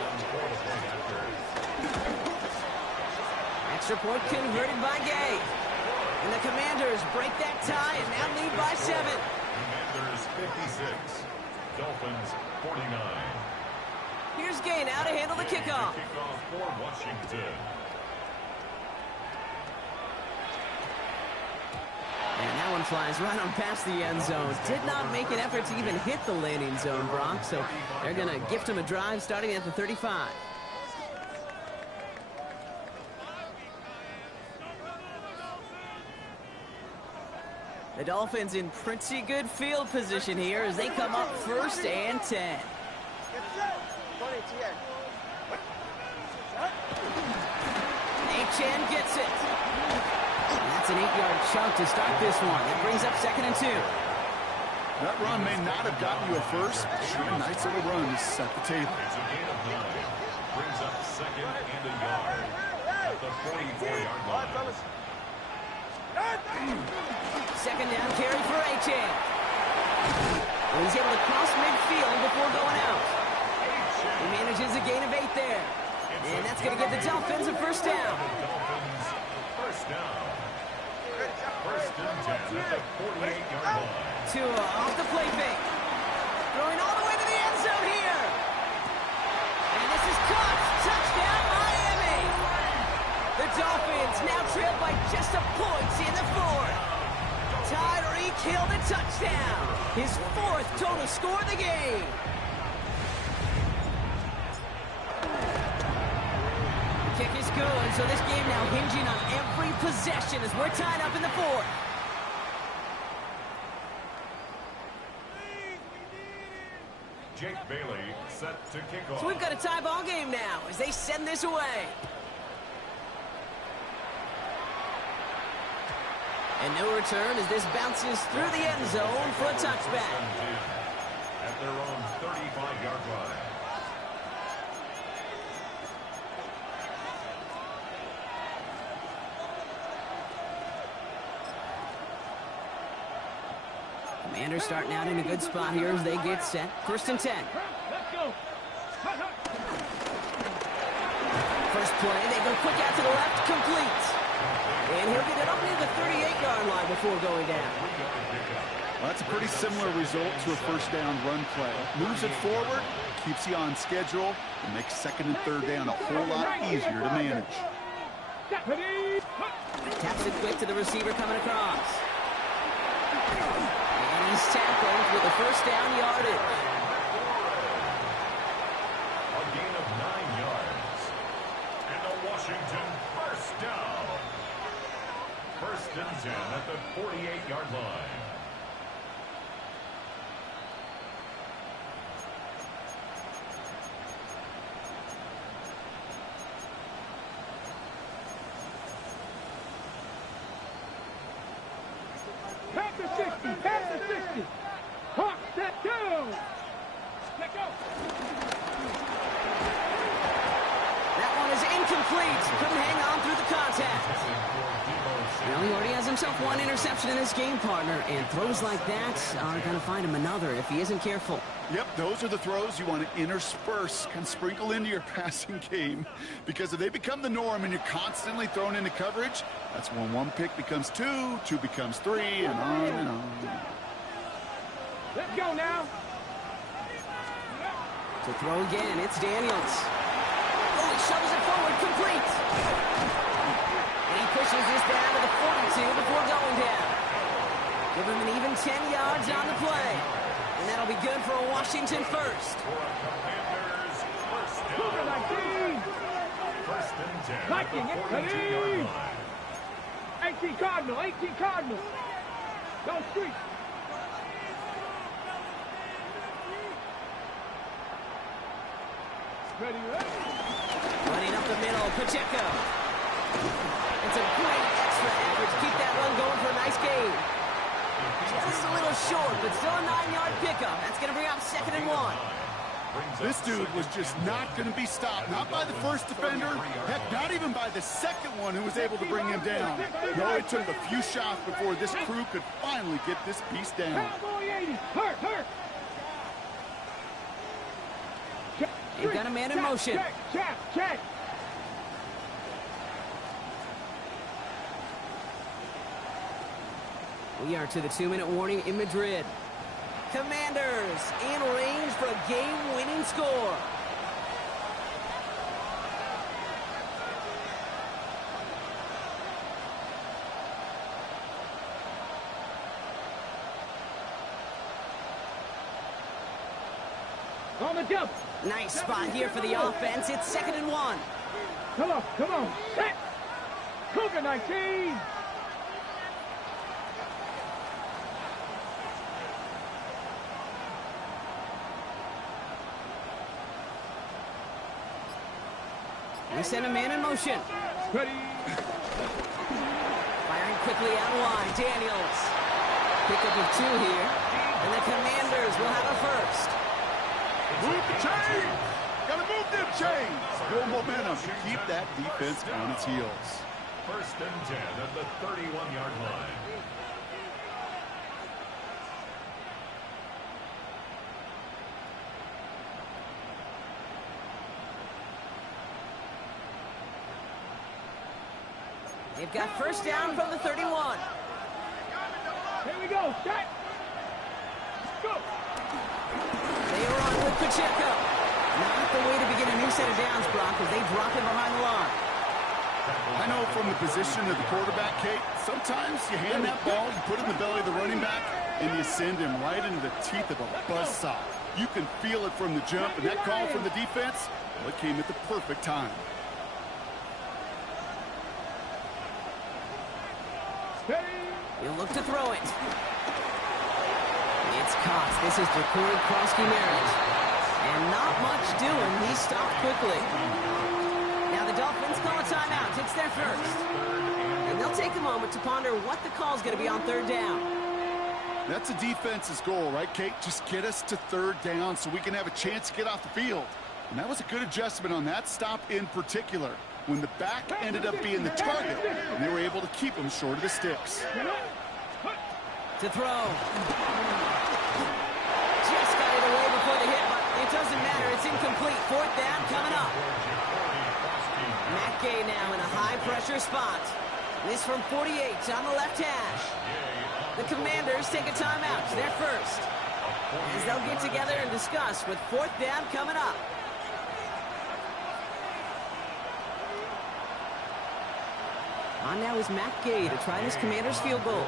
Extra point converted by Gay. And the Commanders break that tie and now lead by 7. Commanders 56. Dolphins 49. Here's Gay now to handle the kickoff. Kickoff for Washington. And that one flies right on past the end zone. Did not make an effort to even hit the landing zone, Brock. So they're going to gift him a drive starting at the 35. The Dolphins in pretty good field position here as they come up 1st and 10. Chan gets it. And that's an 8-yard chunk to start this one. That brings up 2nd and 2. That run may not have gotten you a 1st, but sure a nice little run to set the table. It's a gain of 9. Brings up 2nd and a yard at the 44-yard line. 2nd down carry for A-Chan. And he's able to cross midfield before going out. He manages a gain of 8 there. And that's going to give the Dolphins a 1st down. Dolphins 1st down. 1st and 10 at the 48-yard line. Tua off the play fake. Throwing all the way to the end zone here. And this is caught. Touchdown, Miami. The Dolphins now trail by just a point in the 4th. Tyreek Hill the touchdown. His 4th total score of the game. The kick is good, so this game now hinging on every possession as we're tied up in the 4th. Jake Bailey set to kick off. So we've got a tie ball game now as they send this away. And no return as this bounces through the end zone for a touchback. At their own 35-yard line. Commanders starting out in a good spot here as they get set. 1st and 10. Let's go. First play, they go quick out to the left, complete. And he'll get it up near the 38-yard line before going down. Well, that's a pretty similar result to a first down run play. Moves it forward, keeps you on schedule, and makes 2nd and 3rd down a whole lot easier to manage. Taps it quick to the receiver coming across. And he's tackled with a first down yardage. A gain of 9 yards. And a Washington first down. 1st and 10 at the 48-yard line. Pass the 60. Pass the 60. Hawk, step down. Let go. That one is incomplete. Couldn't hang on through the contact. Well, he already has himself 1 interception in this game, partner, and throws like that are going to find him another if he isn't careful. Yep, those are the throws you want to intersperse, kind of sprinkle into your passing game. Because if they become the norm and you're constantly thrown into coverage, that's when 1 pick becomes 2, 2 becomes 3, and on and on. Let's go now. To throw again, it's Daniels. Oh, he shovels it forward, complete. And he pushes this down to the 42 before going down. Give him an even 10 yards on the play. And that'll be good for a Washington first. Cougar 19. 1st and 10 Liking at it. the 42-yard line. 18 Cardinal. 18 Cardinal. Go street. Ready, ready. Running up the middle, Pacheco. It's a great extra effort to keep that run going for a nice gain. Just a little short, but still a 9-yard pickup. That's going to bring up 2nd and 1. This dude was just not going to be stopped. Not by the first defender. Heck, not even by the 2nd one who was able to bring him down. No, it took a few shots before this crew could finally get this piece down. Cowboy 80. Hurt. They've got a man in motion. Check. We are to the 2-minute warning in Madrid. Commanders in range for a game-winning score. On the jump. Nice spot here for the offense. It's 2nd and 1. Come on. Set. Cougar 19. They send a man in motion. Ready. Firing quickly out wide. Daniels. Pickup of 2 here. And the Commanders will have a first. Move the chains! Gotta move them chains! Build momentum to keep that defense on its heels. 1st and 10 at the 31-yard line. They've got first down from the 31. Here we go. Set. Go. They are on with Pacheco. Not the way to begin a new set of downs, Brock, as they drop him behind the line. I know from the position of the quarterback, Kate, sometimes you hand that ball, you put it in the belly of the running back, and you send him right into the teeth of a buzzsaw. You can feel it from the jump, and that call from the defense, well, it came at the perfect time. He'll look to throw it. It's caught. This is Jacory Krosky-Merritt. And not much doing. He stopped quickly. Now the Dolphins call a timeout. It's their first. And they'll take a moment to ponder what the call is going to be on third down. That's a defense's goal, right, Kate? Just get us to third down so we can have a chance to get off the field. And that was a good adjustment on that stop in particular, when the back ended up being the target, and they were able to keep him short of the sticks. To throw. Just got it away before the hit, but it doesn't matter. It's incomplete. Fourth down coming up. Matt Gay now in a high-pressure spot. This from 48 on the left hash. The Commanders take a timeout. They're first. As they'll get together and discuss with fourth down coming up. On now is Matt Gay to try this Commanders field goal.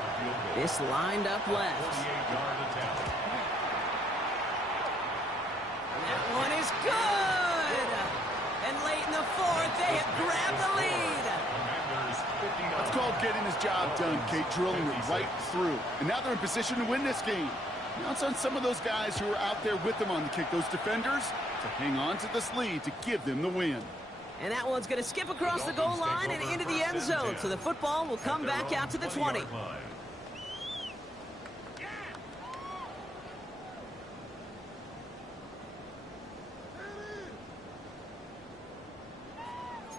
This lined up left. That one is good! And late in the fourth, they have grabbed the lead. It's called getting his job done, Kate, drilling it right through. And now they're in position to win this game. Now it's on some of those guys who are out there with them on the kick, those defenders, to hang on to this lead to give them the win. And that one's going to skip across the goal line and into the end zone. So the football will come back out to the 20.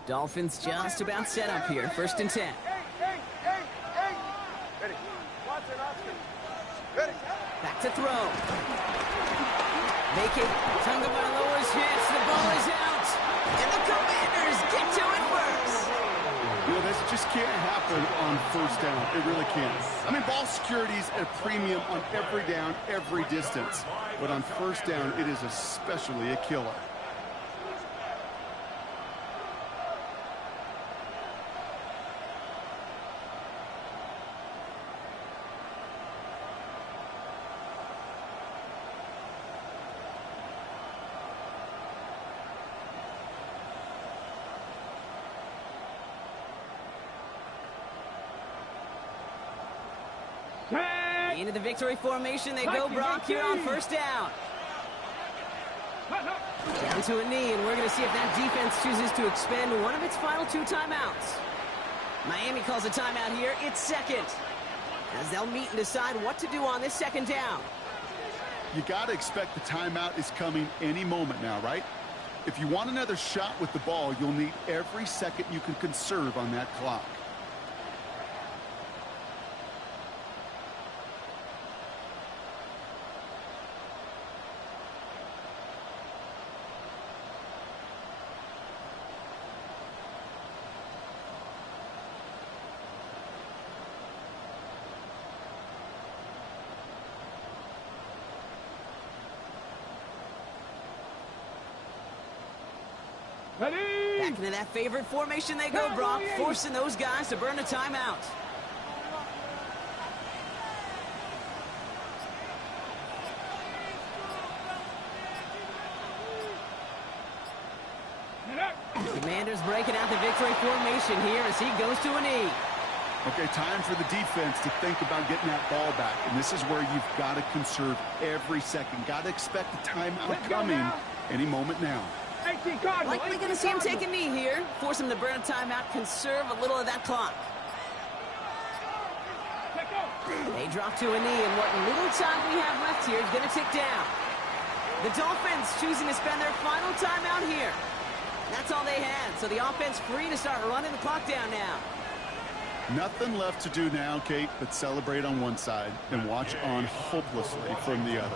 Dolphins just about set up here. First and 10. Ready. Watson, Oscar. Ready. Back to throw. Make it. Tagovailoa's hits. The ball is out. And the Commanders get to it first. You know, this just can't happen on first down. It really can't. I mean, ball security is at a premium on every down, every distance. But on first down, it is especially a killer. Into the victory formation they go, Brock, here on first down. Down to a knee, and we're going to see if that defense chooses to expend one of its final two timeouts. Miami calls a timeout here. It's second, as they'll meet and decide what to do on this second down. You got to expect the timeout is coming any moment now, right? If you want another shot with the ball, you'll need every second you can conserve on that clock. Back into that favorite formation they go, Brock, forcing those guys to burn a timeout. Commanders breaking out the victory formation here as he goes to a knee. Okay, time for the defense to think about getting that ball back. And this is where you've got to conserve every second. Got to expect the timeout coming any moment now. Likely going to see him take a knee here. Force him to burn a timeout, conserve a little of that clock. They drop to a knee, and what little time we have left here is going to tick down. The Dolphins choosing to spend their final timeout here. That's all they had, so the offense free to start running the clock down now. Nothing left to do now, Kate, but celebrate on one side and watch on hopelessly from the other.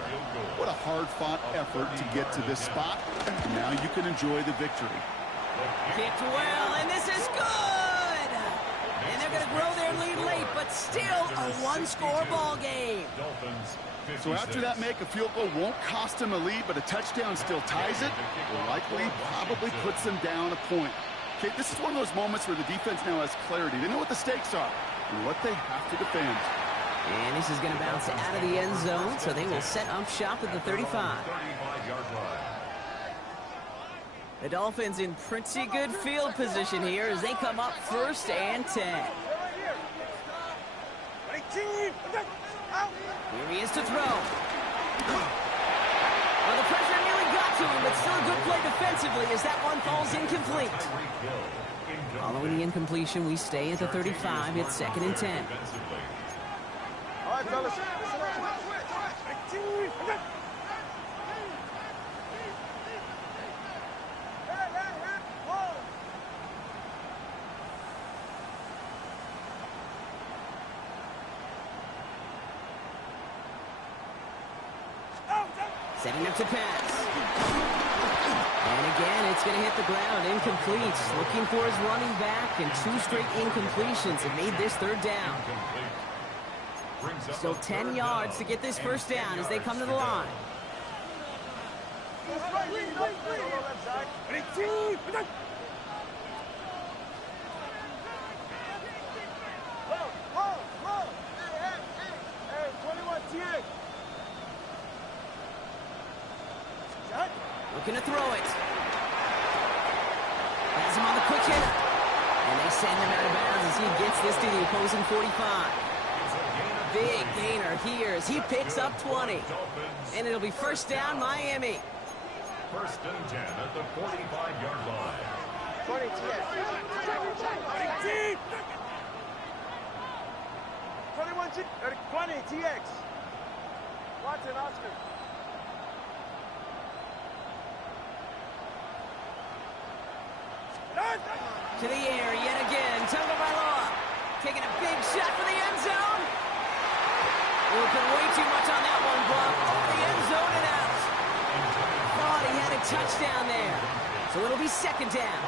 What a hard-fought effort to get to this spot, and now you can enjoy the victory. Kicked well, and this is good! And they're going to grow their lead late, but still a one-score ball game. So after that make, a field goal won't cost them a lead, but a touchdown still ties it. Will likely probably puts them down a point. Okay, this is one of those moments where the defense now has clarity. They know what the stakes are and what they have to defend. And this is going to bounce out of the end zone, so they will set up shop at the 35. 35-yard line. The Dolphins in pretty good field position here as they come up 1st and 10. Here he is to throw. Well, the pressure nearly got to him, but still a good play defensively as that one falls incomplete. Following the incompletion, we stay at the 35. It's 2nd and 10. All right, fellas. Setting up to pass. And again, it's going to hit the ground. Incomplete. Looking for his running back, and 2 straight incompletions have made this 3rd down. Still 10 yards to get this 1st down as they come to the line. Looking to throw it. Has him on the quick hitter. And they send him out of bounds as he gets this to the opposing 45. Big gainer here as he picks up 20. And it'll be 1st down, Miami. 1st and 10 at the 45-yard line. 20 TX. 21 G. 20 TX. Watson, Oscar. To the air yet again. Tagovailoa taking a big shot for the end zone. Looking way too much on that one, Buck. Over the end zone and out. Thought he had a touchdown there. So it'll be 2nd down.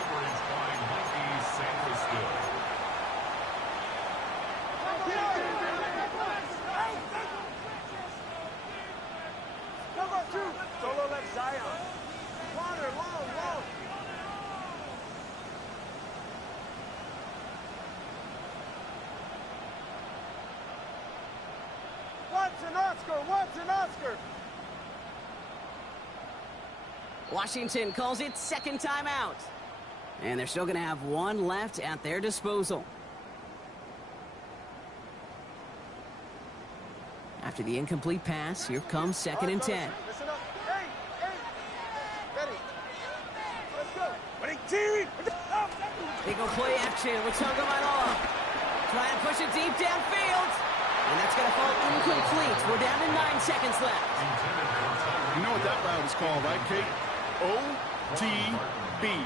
Number 2. Solo left Zion. Water, long. Watson, Oscar. Washington calls it 2nd timeout. And they're still going to have 1 left at their disposal. After the incomplete pass, here comes 2nd and 10. Listen up. Hey. Ready. Let's go. Ready, They go play action with Tagovailoa. Trying to push it deep downfield. And that's going to fall incomplete. We're down to 9 seconds left. You know what that route is called, right, Kate? OTB.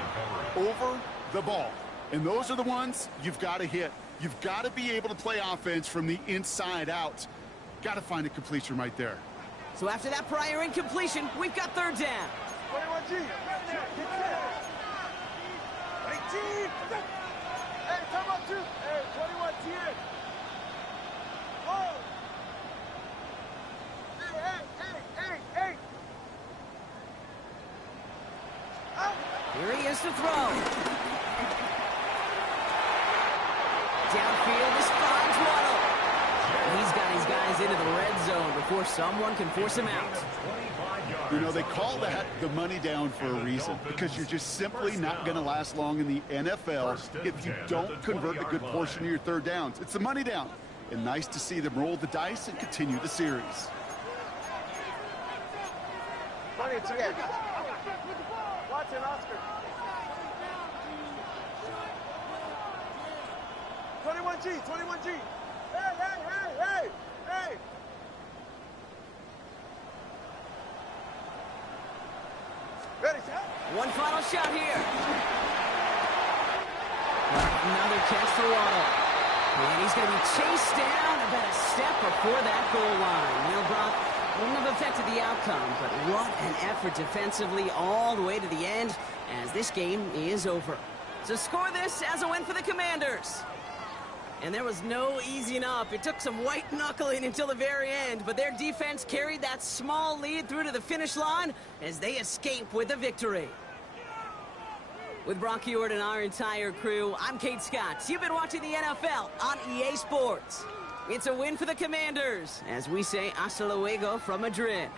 Over the ball. And those are the ones you've got to hit. You've got to be able to play offense from the inside out. Got to find a completion right there. So after that prior incompletion, we've got 3rd down. 21 G. Hey, time out 2. Hey, 21 TX. Oh. Hey. Here he is to throw. Downfield, this finds Waddle. He's got his guys into the red zone before someone can force him out. You know, they call that the money down for a reason, because you're just simply not going to last long in the NFL if you don't convert a good portion of your 3rd downs. It's the money down. And nice to see them roll the dice and continue the series. 20 TX. Watson, Oscar. 21 G. Hey. Ready, set. One final shot here. Another catch for Waddle. And he's going to be chased down about a step before that goal line. Neil Brock wouldn't have affected the outcome, but what an effort defensively all the way to the end as this game is over. So score this as a win for the Commanders. And there was no easing up. It took some white knuckling until the very end, but their defense carried that small lead through to the finish line as they escape with a victory. With Brock Ewart and our entire crew, I'm Kate Scott. You've been watching the NFL on EA Sports. It's a win for the Commanders, as we say hasta luego from Madrid.